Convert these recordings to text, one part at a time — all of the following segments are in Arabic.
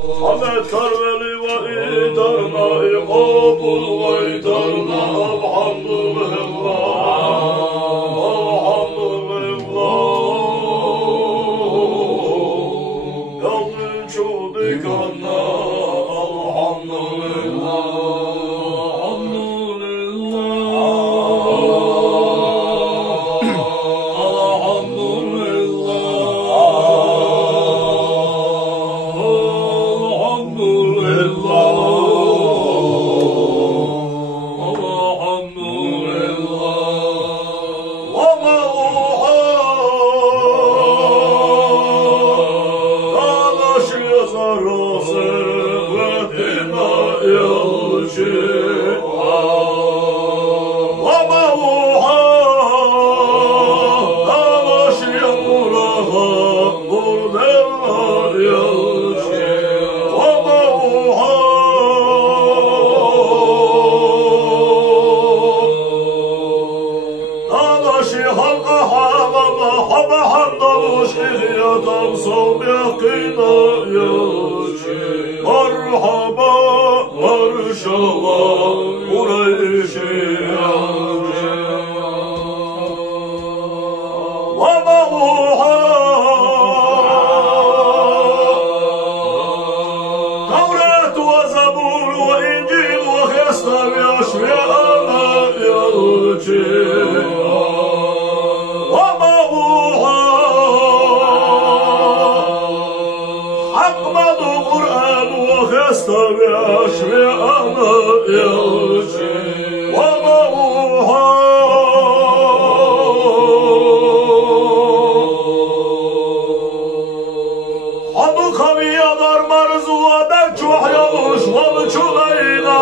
حمد كربلي وإيدرنا إقابل وإيدرنا الحمد لله الحمد لله يضل جودك عنا الحمد لله مرحبا مرشبا قريشي ومروحا توراة وزبور وإنجيل وخيستم يشفيعنا يرجي استمع أشفيعنا يرجي ومروحا حبك بيضر مرزوة بجوح يلوش والجلينا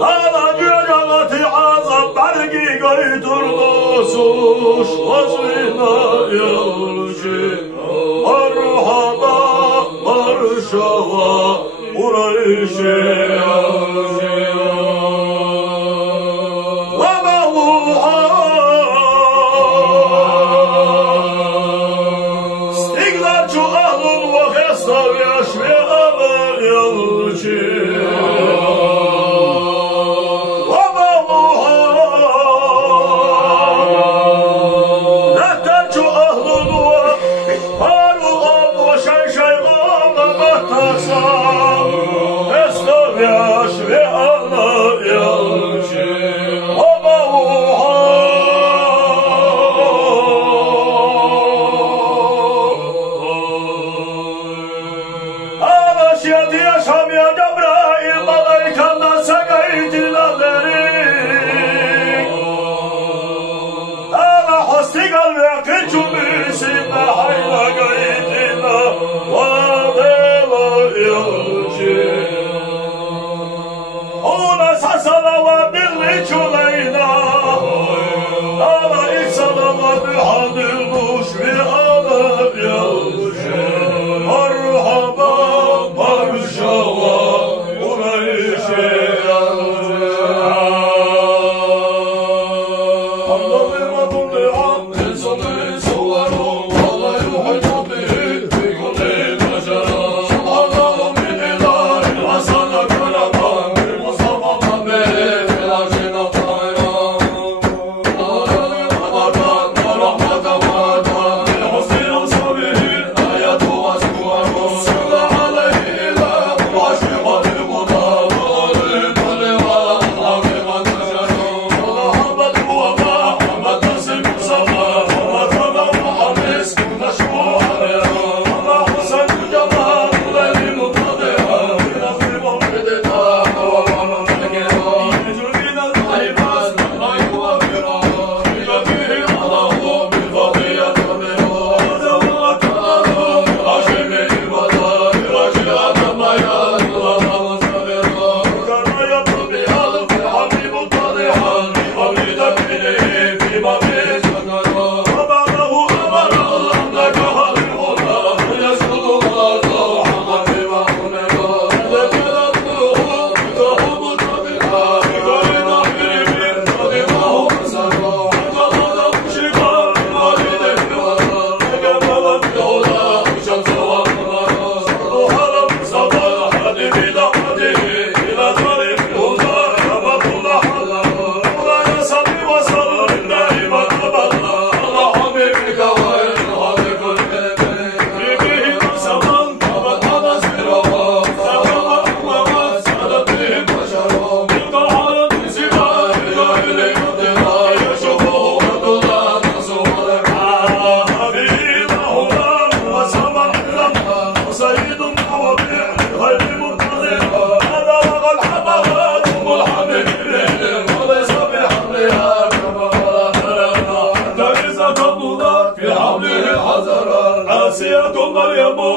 لا جيجلتي عظم برقي قيد النصوش وزينا يرجي مرحبا مرشبا قريشي ومروحا استقلال أهل وخيصة يشفيعنا يرجي Oh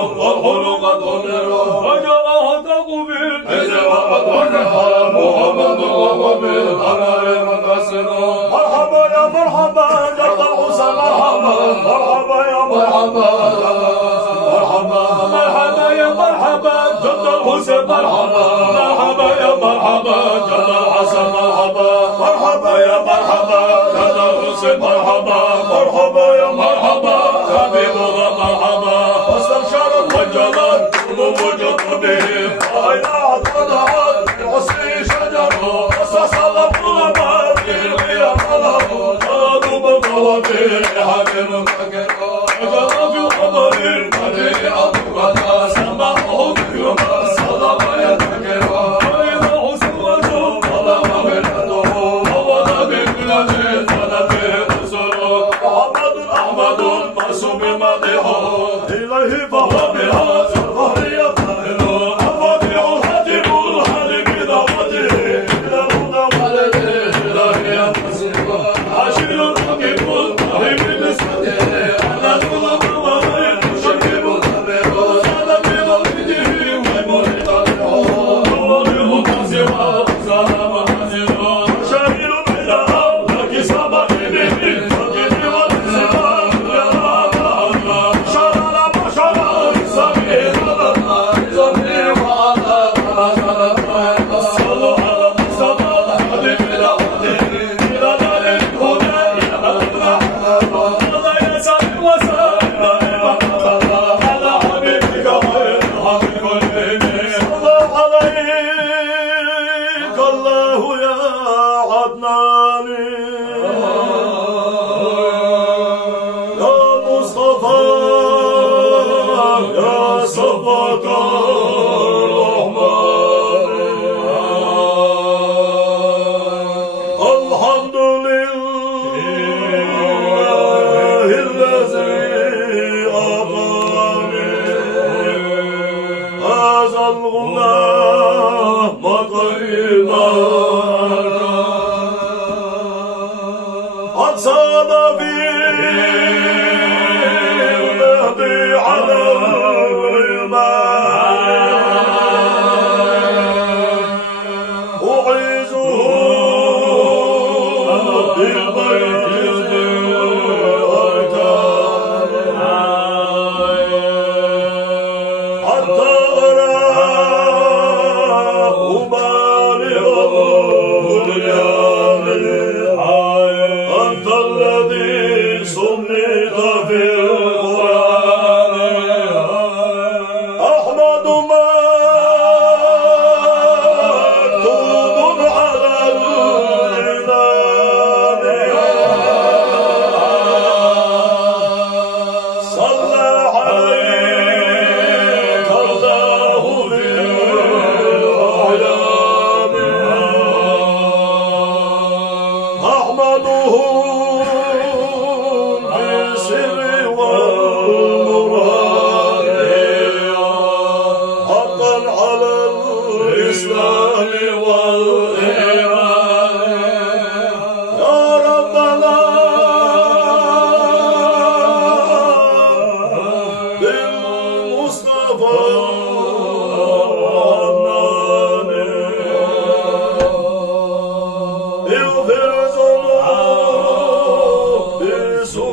والخلق قد أمروا وجرها تقبل حزب قد ونحى محمد وهو بالقرار منتصر مرحبا يا مرحبا جد الحسن مرحبا يا مرحبا مرحبا يا مرحبا جد الحسن مرحبا يا مرحبا جد الحسن مرحبا يا مرحبا جد الحسن مرحبا يا مرحبا حبيب الله مرحبا واستبشرت والجلال ووجد به وإلى عطنات بحسن شجره قصص الظلمات بالقيام له جادوا بالطوابير حبيب مكر وجرى في القمر المدين أطوبة سمعه بيوم الصدق يذكر وإذا حسن وجه طلب بلده ووضى بالبلاد فنبه أسره محمد أحمد مرسوم مدحه إليه فهو بهذا الظهر يطهر الفاتح الهاتف الهادي بدعوته إلى الهدى والده إلهي ينتصر عشير الرقيب الطريق بنسبته أنا طلب وغير مشكب الأمر زاد في ضربته ومن طبعه هو بالمنتصر وأبصار منازله شهير من الأرض لك سبب به فقد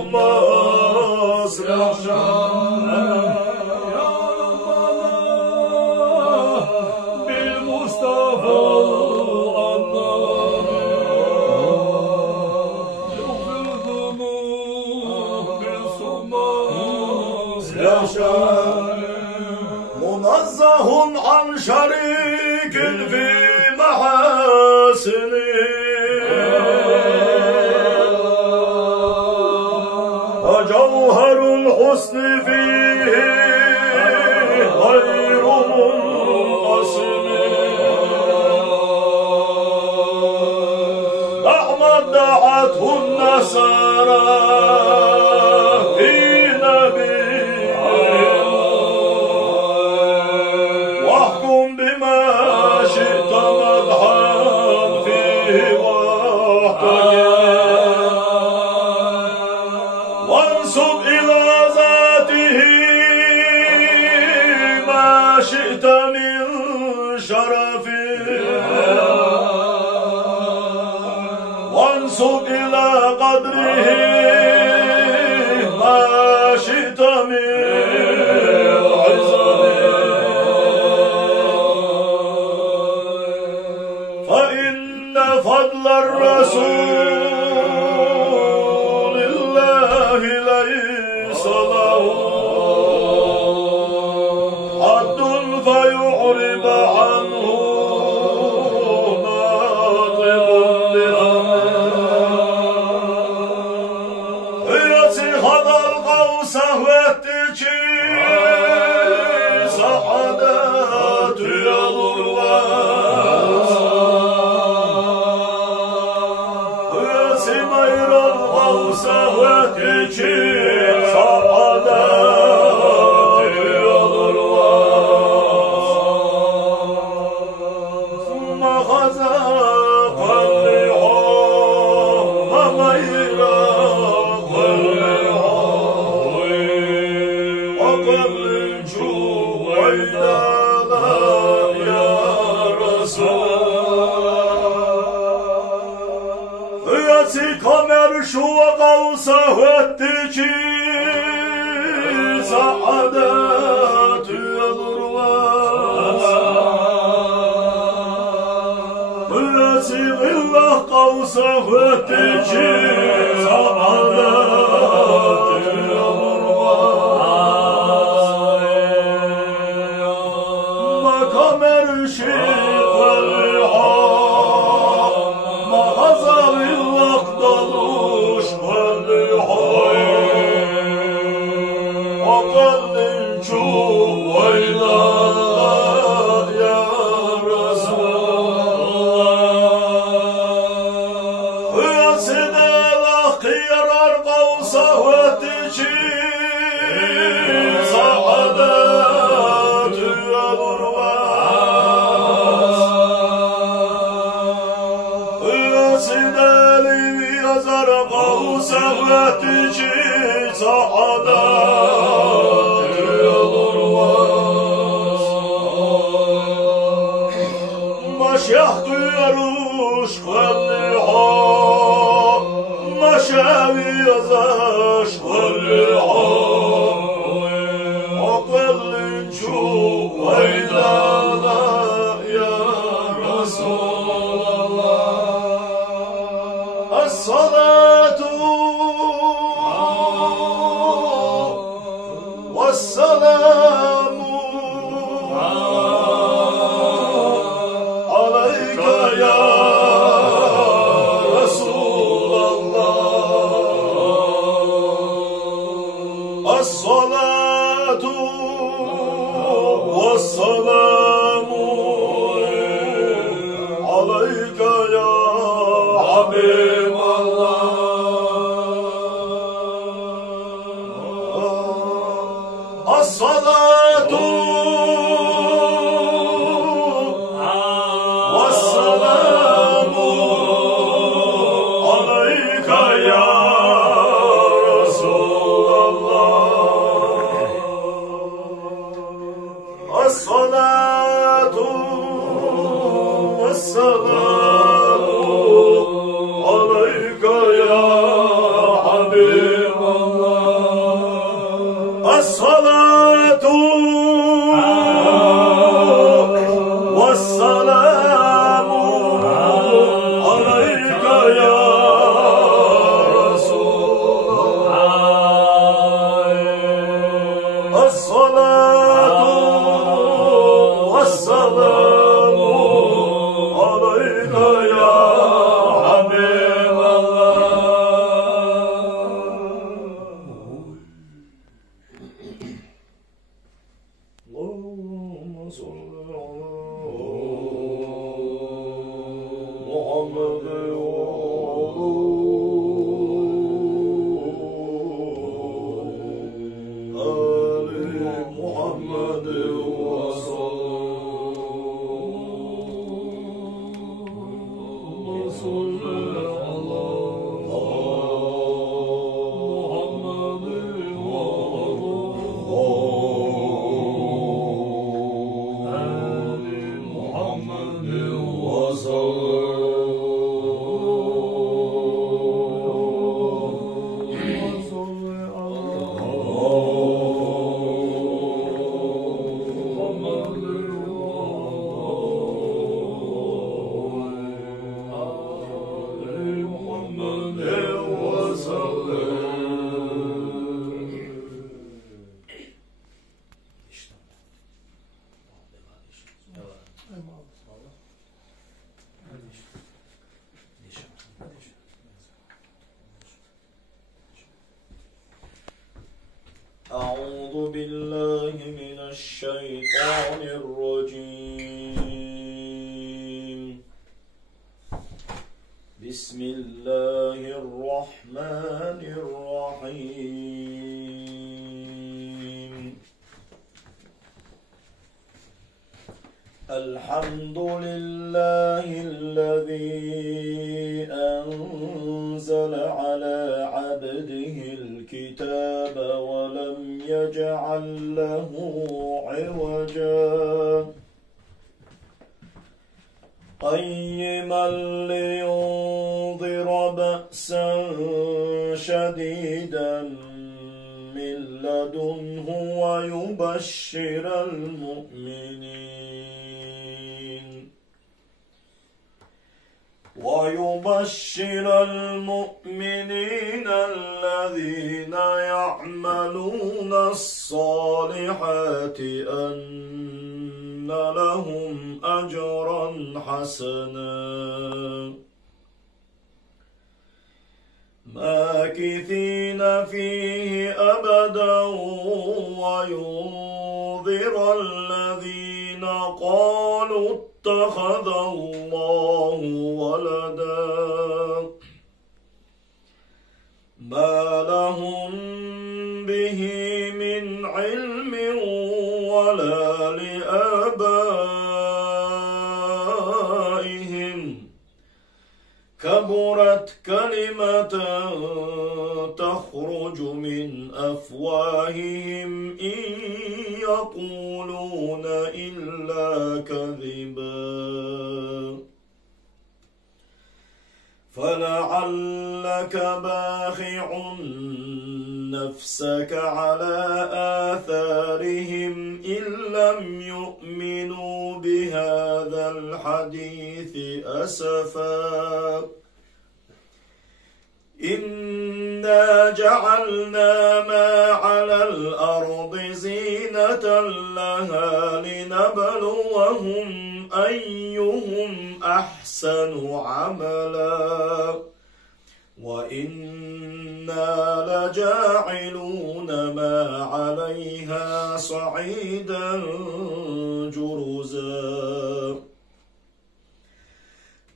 والسماء منزه عن شريك في محاسنه وجوهر الحسن فيه غير منقسم أحمد دعته النصارى وانسب إلى ذاته قدره ما شئت من عظم فإن فضل الرسول الله ليس له حد فيعرب عنه ناطق بفمه يصيح القوس والتجي سعادات يضرواس يسمير القوس والتجي سعادات يضرواس ثم خزق اللحى ومير وقل جوينا يا رسول ياتي قمر شو قوسه التجي سعادات يضرواس ياتي ظل قوسه التجي سعادات شيخ اللحى ما غزر الأقدروش واللحى وقل نشوف وإلى الله يا رسول الله يا سيدي الأخير القوس وتجي سعادات يضرواس وتجي سعادات يضرواس مشيخت يروش واللحى مشاوي يزاش واللحى وقل نشوف ويلانا يا رسول الله الصلاة والسلام عليك يا رسول الله الصلاة والسلام عليك يا حبيب الله الصلاة والسلام عليك يا رسول الله الصلاة والسلام عليك يا حبيب الله الصلاة والسلام عليك يا رسول الله الصلاة والسلام عليك يا حبيب اللهم صل على محمد وآل محمد اللهم صل على محمد وآل محمد الشيطان الرجيم. بسم الله الرحمن الرحيم. الحمد لله الذي أنزل على عبده الكتاب ولم يجعل له عوجا قيما لينذر بأسا شديدا من لدنه ويبشر المؤمنين الذين يعملون الصالحات أن لهم أجرا حسنا ماكثين فيه أبدا وينذر الذين قالوا اتخذ الله ولدا ما لهم به من علم ولا لآبائهم كبرت كلمة تخرج من أفواههم إن يقولون إلا كذبا فلعلك باخع نفسك على آثارهم إن لم يؤمنوا بهذا الحديث أسفا إنا جعلنا ما على الأرض زينة لها لنبلوهم أيهم أحسن عملا وإنا لجاعلون ما عليها صعيدا جرزا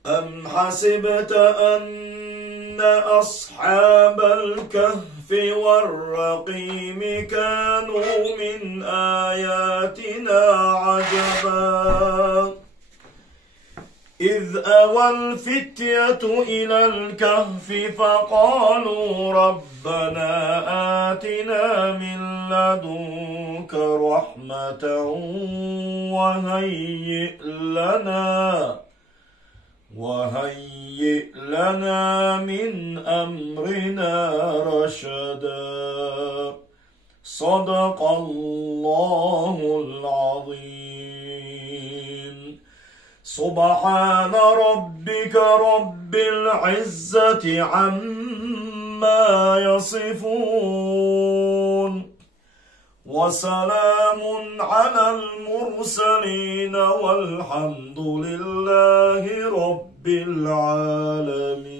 أم حسبت أن أصحاب الكهف والرقيم كانوا من آياتنا عجبا إذ أوى الفتية إلى الكهف فقالوا ربنا آتنا من لدنك رحمة وهيئ لنا من أمرنا رشدا صدق الله العظيم. سبحان ربك رب العزة عما يصفون وسلام على المرسلين والحمد لله رب العالمين.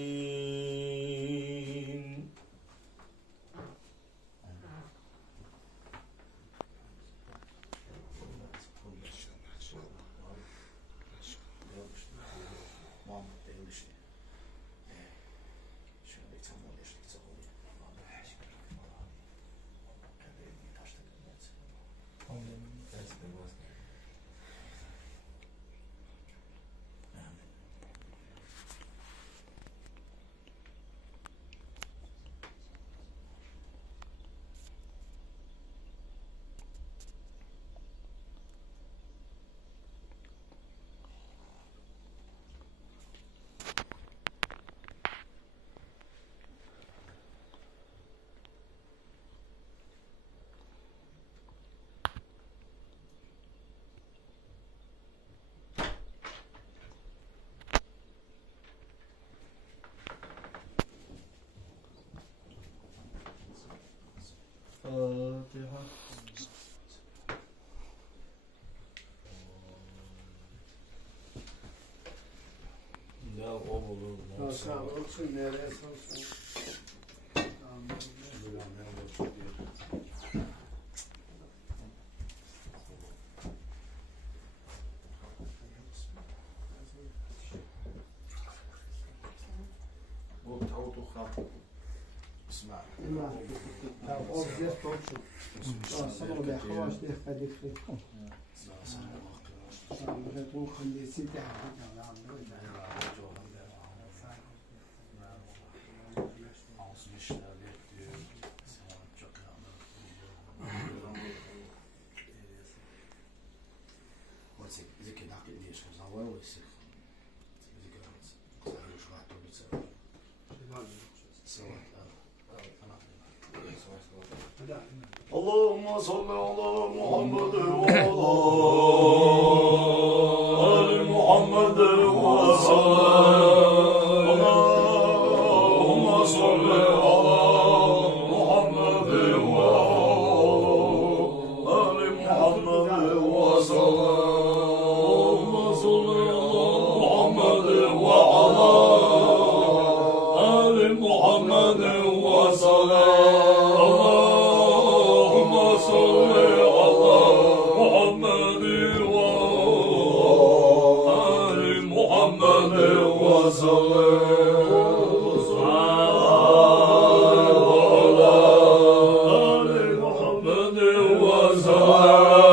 الفاتحة. Ya olur. Sağ olsun, nereye olsun. صلوا لي حواش لي خليك فيك جاتون خلي سيتي اللهم صل على محمد وعلى آل محمد وسلم اللهم صل على محمد وعلى آل محمد وسلم اللهم صل على محمد وعلى آل محمد وسلم صل على محمد وآل محمد وسلم وعلى آل محمد وسلم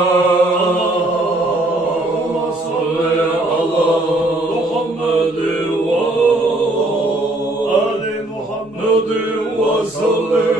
صل على محمد وآل محمد وسلم